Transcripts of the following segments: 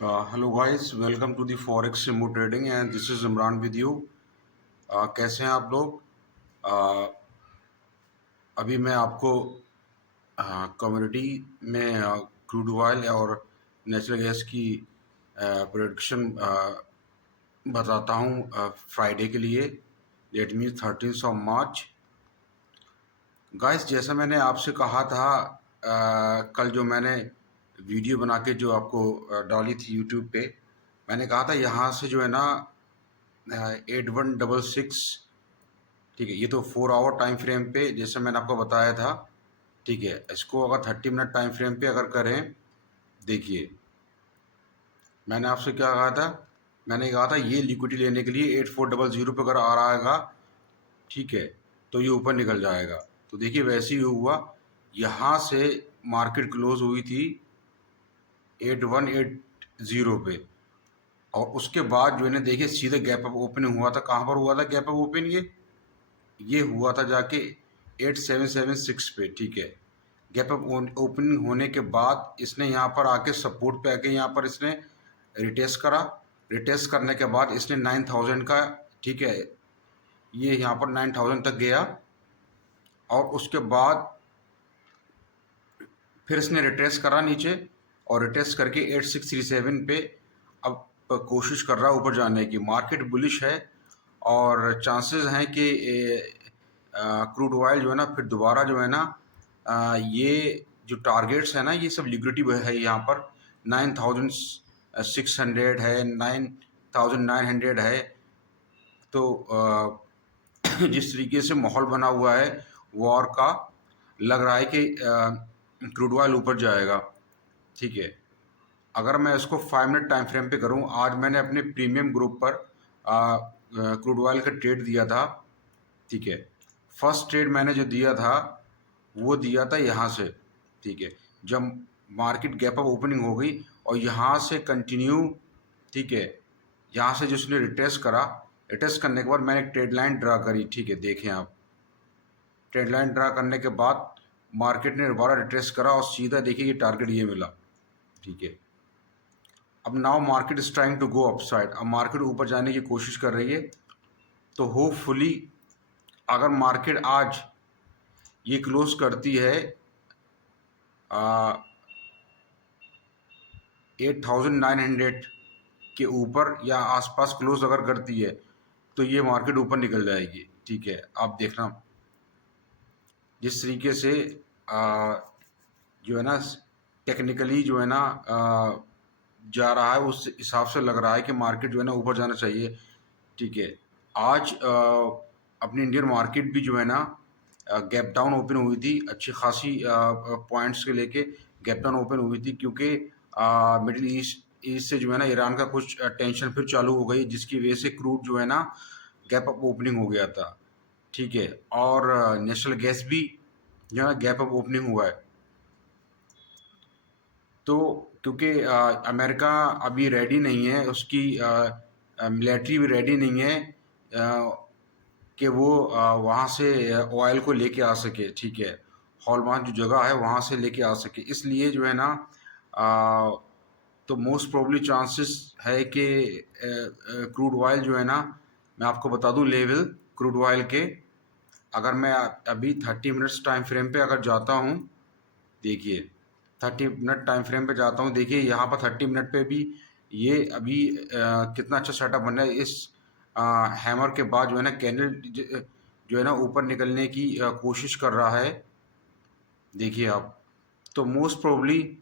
Hello guys, welcome to the forex Simo trading and this is Imran with you. कैसे हैं आप लोग? uh, अभी मैं आपको कम्युनिटी में क्रूड ऑयल और नेचुरल गैस की प्रोडक्शन बताता हूँ फ्राइडे के लिए। That means 13 March. गाइस, जैसा मैंने आपसे कहा था, कल जो मैंने वीडियो बना के जो आपको डाली थी यूट्यूब पे, मैंने कहा था यहाँ से जो है ना 8166। ठीक है, ये तो 4 आवर टाइम फ्रेम पे जैसे मैंने आपको बताया था। ठीक है, इसको अगर 30 मिनट टाइम फ्रेम पे अगर करें, देखिए मैंने आपसे क्या कहा था। मैंने कहा था ये लिक्विडिटी लेने के लिए 8400 पे अगर आ रहा है, ठीक है, तो ये ऊपर निकल जाएगा। तो देखिए वैसे ही हुआ। यहाँ से मार्केट क्लोज हुई थी 8180 पे, और उसके बाद जो है ना देखिए सीधे गैप अप ओपनिंग हुआ था। कहाँ पर हुआ था गैप अप ओपन? ये हुआ था जाके 8776 पे। ठीक है, गैप अप ओपनिंग होने के बाद इसने यहाँ पर आके सपोर्ट पे आके यहाँ पर इसने रिटेस्ट करा। रिटेस्ट करने के बाद इसने 9000 का, ठीक है, ये यहाँ पर 9000 तक गया, और उसके बाद फिर इसने रिट्रेस करा नीचे, और रिट्रेस करके 8637 पे अब कोशिश कर रहा है ऊपर जाने की। मार्केट बुलिश है और चांसेस हैं कि क्रूड ऑयल जो है ना फिर दोबारा जो है ना ये जो टारगेट्स है ना, ये सब लिक्विडिटी है यहाँ पर। 9600 है, 9900 है। तो जिस तरीके से माहौल बना हुआ है वॉर का, लग रहा है कि क्रूड ऑयल ऊपर जाएगा। ठीक है, अगर मैं इसको 5 मिनट टाइम फ्रेम पे करूं, आज मैंने अपने प्रीमियम ग्रुप पर क्रूड ऑयल का ट्रेड दिया था। ठीक है, फर्स्ट ट्रेड मैंने जो दिया था वो दिया था यहाँ से। ठीक है, जब मार्केट गैप अप ओपनिंग हो गई और यहाँ से कंटिन्यू, ठीक है, यहाँ से जिसने रिटेस्ट करा, रिटेस्ट करने के बाद मैंने एक ट्रेड लाइन ड्रा करी। ठीक है, देखें आप, ट्रेड लाइन ड्रा करने के बाद मार्केट ने दोबारा रिट्रेस करा और सीधा देखिए ये टारगेट ये मिला। ठीक है, अब now market is trying to go upside. अब मार्केट ऊपर जाने की कोशिश कर रही है। तो होपफुली अगर मार्केट आज ये क्लोज करती है 8900 के ऊपर या आसपास क्लोज अगर करती है, तो ये मार्केट ऊपर निकल जाएगी। ठीक है, आप देखना जिस तरीके से जो है ना टेक्निकली जो है ना जा रहा है, उस हिसाब से लग रहा है कि मार्केट जो है ना ऊपर जाना चाहिए। ठीक है, आज अपनी इंडियन मार्केट भी जो है ना गैप डाउन ओपन हुई थी, अच्छी खासी पॉइंट्स के लेके गैप डाउन ओपन हुई थी, क्योंकि मिडिल ईस्ट ईस्ट से जो है ना ईरान का कुछ टेंशन फिर चालू हो गई, जिसकी वजह से क्रूड जो है ना गैप अप ओपनिंग हो गया था। ठीक है, और नेशनल गैस भी जो है ना गैप अप ओपनिंग हुआ है। तो क्योंकि अमेरिका अभी रेडी नहीं है, उसकी मिलिट्री भी रेडी नहीं है कि वो वहाँ से ऑयल को लेके आ सके। ठीक है, हॉलमार्क जो जगह है वहाँ से लेके आ सके, इसलिए जो है ना तो मोस्ट प्रोबेबली चांसेस है कि क्रूड ऑयल जो है ना, मैं आपको बता दूं लेवल क्रूड ऑयल के। अगर मैं अभी 30 मिनट्स टाइम फ्रेम पे अगर जाता हूँ, देखिए 30 मिनट टाइम फ्रेम पे जाता हूँ, देखिए यहाँ पर 30 मिनट पे भी ये अभी कितना अच्छा सेटअप बन रहा है। इस हैमर के बाद जो है ना कैंडल जो है ना ऊपर निकलने की कोशिश कर रहा है। देखिए आप, तो मोस्ट प्रोबेबली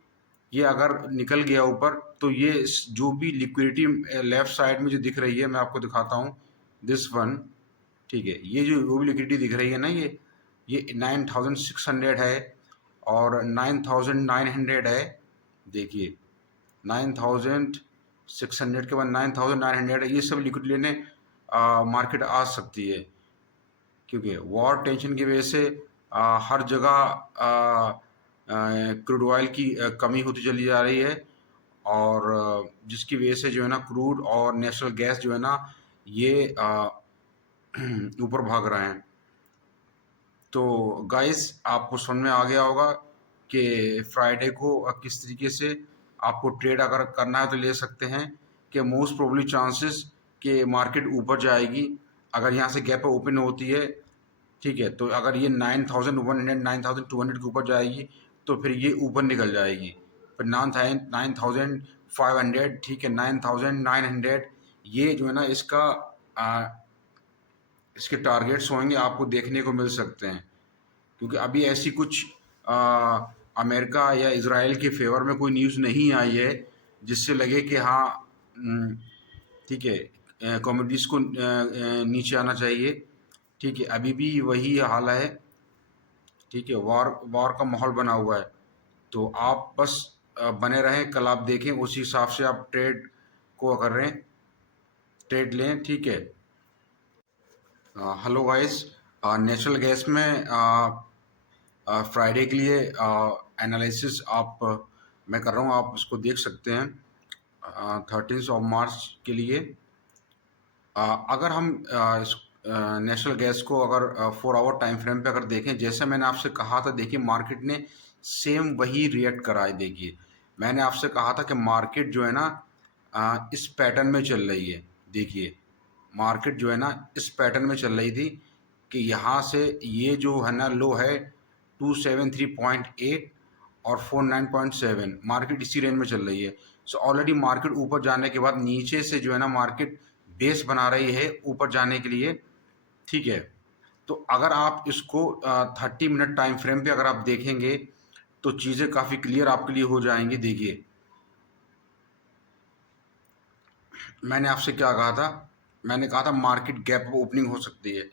ये अगर निकल गया ऊपर, तो ये जो भी लिक्विडिटी लेफ्ट साइड में जो दिख रही है, मैं आपको दिखाता हूँ, दिस वन। ठीक है, ये जो भी लिक्विडिटी दिख रही है ना, ये 9600 है और 9900 है। देखिए 9600 के बाद 9900 है। ये सब लिक्विड लेने मार्केट आ सकती है, क्योंकि वॉर टेंशन की वजह से हर जगह क्रूड ऑयल की कमी होती चली जा रही है, और जिसकी वजह से जो है ना क्रूड और नेचुरल गैस जो है ना ये ऊपर भाग रहे हैं। तो गाइस, आपको समझ में आ गया होगा कि फ्राइडे को किस तरीके से आपको ट्रेड अगर करना है तो ले सकते हैं कि मोस्ट प्रोबेबली चांसेस कि मार्केट ऊपर जाएगी अगर यहाँ से गैप ओपन होती है, ठीक है। तो अगर ये 9100 9200 के ऊपर जाएगी तो फिर ये ऊपर निकल जाएगी, फिर 9500, ठीक है, 9900, ये जो है ना इसके टारगेट्स होंगे, आपको देखने को मिल सकते हैं। क्योंकि अभी ऐसी कुछ अमेरिका या इजराइल के फेवर में कोई न्यूज़ नहीं आई है जिससे लगे कि हाँ, ठीक है, कमोडिटीज़ को नीचे आना चाहिए, ठीक है। अभी भी वही हाल है, ठीक है, वॉर का माहौल बना हुआ है। तो आप बस बने रहें, कल आप देखें उसी हिसाब से आप ट्रेड को कर रहे हैं, ट्रेड लें, ठीक है। हेलो गाइस, नेचुरल गैस में फ्राइडे के लिए एनालिसिस मैं कर रहा हूँ, आप उसको देख सकते हैं 13 मार्च के लिए। अगर हम नेचुरल गैस को अगर 4 आवर टाइम फ्रेम पे अगर देखें, जैसे मैंने आपसे कहा था, देखिए मार्केट ने सेम वही रिएक्ट करा है। देखिए मैंने आपसे कहा था कि मार्केट जो है ना इस पैटर्न में चल रही है। देखिए मार्केट जो है ना इस पैटर्न में चल रही थी कि यहाँ से ये जो है ना लो है 273.8 और 49.7, मार्केट इसी रेंज में चल रही है। सो ऑलरेडी मार्केट ऊपर जाने के बाद नीचे से जो है ना मार्केट बेस बना रही है ऊपर जाने के लिए, ठीक है। तो अगर आप इसको 30 मिनट टाइम फ्रेम पे अगर आप देखेंगे तो चीज़ें काफ़ी क्लियर आपके लिए हो जाएंगी। देखिए मैंने आपसे क्या कहा था, मैंने कहा था मार्केट गैप ओपनिंग हो सकती है।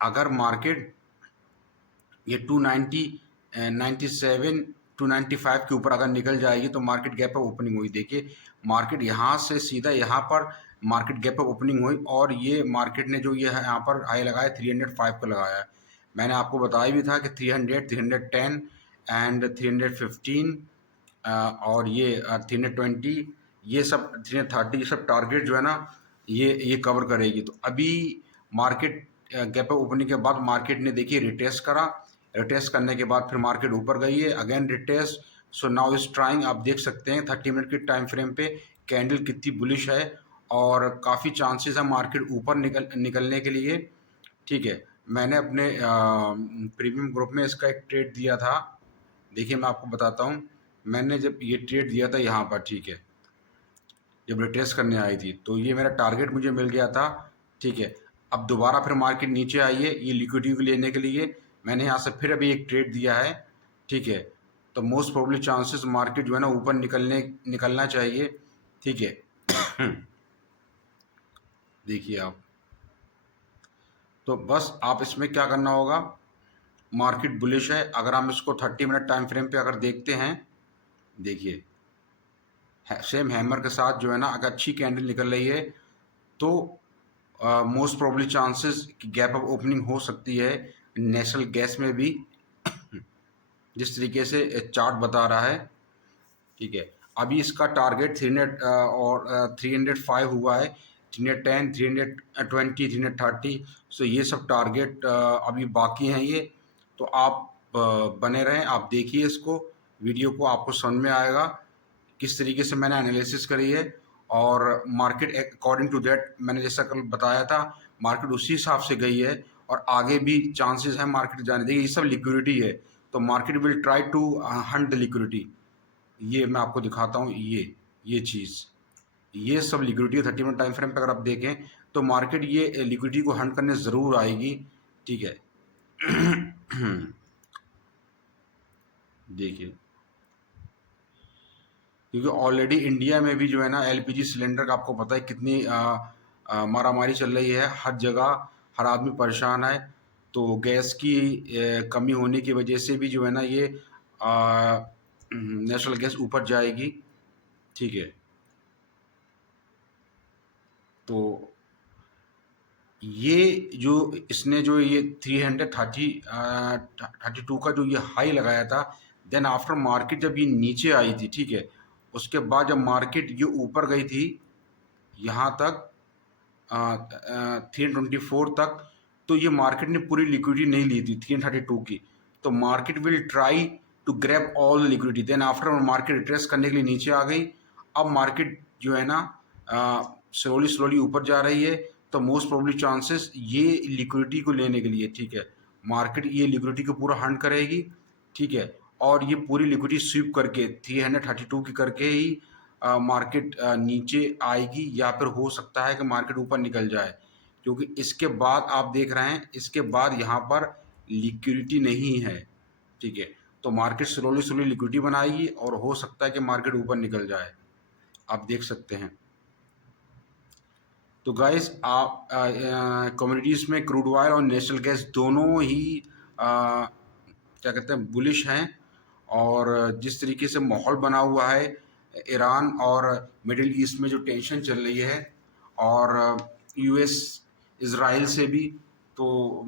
अगर मार्केट ये 290 97 295 के ऊपर अगर निकल जाएगी तो मार्केट गैप अप ओपनिंग हुई। देखिए मार्केट यहाँ से सीधा यहाँ पर मार्केट गैप अप ओपनिंग हुई और ये मार्केट ने जो ये है यहाँ पर हाई लगाया 305 का लगाया है। मैंने आपको बताया भी था कि 300 310 एंड 315 और ये 320, ये सब 330, ये सब टारगेट जो है ना ये कवर करेगी। तो अभी मार्केट गैप अप ओपनिंग के बाद मार्केट ने देखिए रिटेस्ट करा, रिटेस्ट करने के बाद फिर मार्केट ऊपर गई है, again retest. So now is trying, आप देख सकते हैं 30 मिनट के टाइम फ्रेम पे कैंडल कितनी बुलिश है और काफ़ी चांसेस है मार्केट ऊपर निकलने के लिए, ठीक है। मैंने अपने प्रीमियम ग्रुप में इसका एक ट्रेड दिया था। देखिए मैं आपको बताता हूँ, मैंने जब ये ट्रेड दिया था यहाँ पर, ठीक है, जब रिटेस्ट करने आई थी तो ये मेरा टारगेट मुझे मिल गया था, ठीक है। अब दोबारा फिर मार्केट नीचे आई है ये लिक्विडिटी लेने के लिए, मैंने यहाँ से फिर अभी एक ट्रेड दिया है, ठीक है। तो मोस्ट प्रोबेबली चांसेस मार्केट जो है ना ऊपर निकलना चाहिए, ठीक है। देखिए आप, तो बस आप इसमें क्या करना होगा, मार्केट बुलिश है, अगर हम इसको 30 मिनट टाइम फ्रेम पे अगर देखते हैं, देखिए सेम हैमर के साथ जो है ना अगर अच्छी कैंडल निकल रही है तो मोस्ट प्रोबेबली चांसेस कि गैप अप ओपनिंग हो सकती है नेशनल गैस में भी, जिस तरीके से चार्ट बता रहा है, ठीक है। अभी इसका टारगेट 300 और 305 हुआ है, 310 320 330। सो ये सब टारगेट अभी बाकी हैं ये। तो आप बने रहें, आप देखिए इसको, वीडियो को, आपको समझ में आएगा किस तरीके से मैंने एनालिसिस करी है। और मार्केट अकॉर्डिंग टू दैट मैंने जैसा कल बताया था मार्केट उसी हिसाब से गई है और आगे भी चांसेस हैं मार्केट जाने। देखिए ये सब लिक्विडिटी है तो market will try to hunt the liquidity. ये मैं आपको दिखाता हूँ, ये चीज़, ये सब लिक्विडिटी 30 मिनट टाइम फ्रेम पर अगर आप देखें तो मार्केट ये लिक्विडिटी को हंट करने ज़रूर आएगी, ठीक है। देखिए क्योंकि ऑलरेडी इंडिया में भी जो है ना एलपीजी सिलेंडर का आपको पता है कितनी मारामारी चल रही है, हर जगह हर आदमी परेशान है। तो गैस की कमी होने की वजह से भी जो है ना ये नेचुरल गैस ऊपर जाएगी, ठीक है। तो ये जो इसने जो ये 332 का जो ये हाई लगाया था, देन आफ्टर मार्केट जब ये नीचे आई थी, ठीक है, उसके बाद जब मार्केट ये ऊपर गई थी यहाँ तक 324 तक, तो ये मार्केट ने पूरी लिक्विडिटी नहीं ली थी 332 की। तो market will try to grab all the liquidity. Then after market retrace करने के लिए नीचे आ गई। अब मार्केट जो है ना स्लोली स्लोली ऊपर जा रही है, तो मोस्ट प्रोबेबली चांसेस ये लिक्विडिटी को लेने के लिए, ठीक है, मार्केट ये लिक्विडिटी को पूरा हंट करेगी, ठीक है, और ये पूरी लिक्विडिटी स्वीप करके 332 की करके ही मार्केट नीचे आएगी, या फिर हो सकता है कि मार्केट ऊपर निकल जाए, क्योंकि इसके बाद आप देख रहे हैं इसके बाद यहाँ पर लिक्विडिटी नहीं है, ठीक है। तो मार्केट स्लोली स्लोली लिक्विडिटी बनाएगी और हो सकता है कि मार्केट ऊपर निकल जाए, आप देख सकते हैं। तो गाइस आप कमोडिटीज़ में क्रूड ऑयल और नेचुरल गैस दोनों ही क्या कहते हैं बुलिश हैं, और जिस तरीके से माहौल बना हुआ है ईरान और मिडिल ईस्ट में जो टेंशन चल रही है, और यूएस इजराइल से भी, तो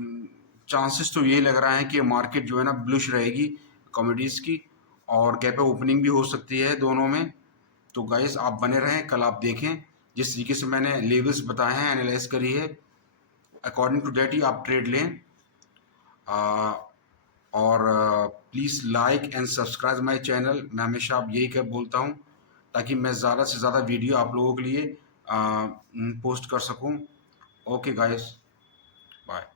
चांसेस तो ये लग रहा है कि मार्केट जो है ना बुलिश रहेगी कमोडिटीज़ की, और गैप ओपनिंग भी हो सकती है दोनों में। तो गाइस आप बने रहें, कल आप देखें जिस तरीके से मैंने लेवल्स बताए हैं, एनालाइज करी है, अकॉर्डिंग टू डेट ही आप ट्रेड लें। और please like and subscribe my channel. मैं हमेशा आप यही कर बोलता हूँ, ताकि मैं ज़्यादा से ज़्यादा वीडियो आप लोगों के लिए पोस्ट कर सकूँ। Okay guys, bye.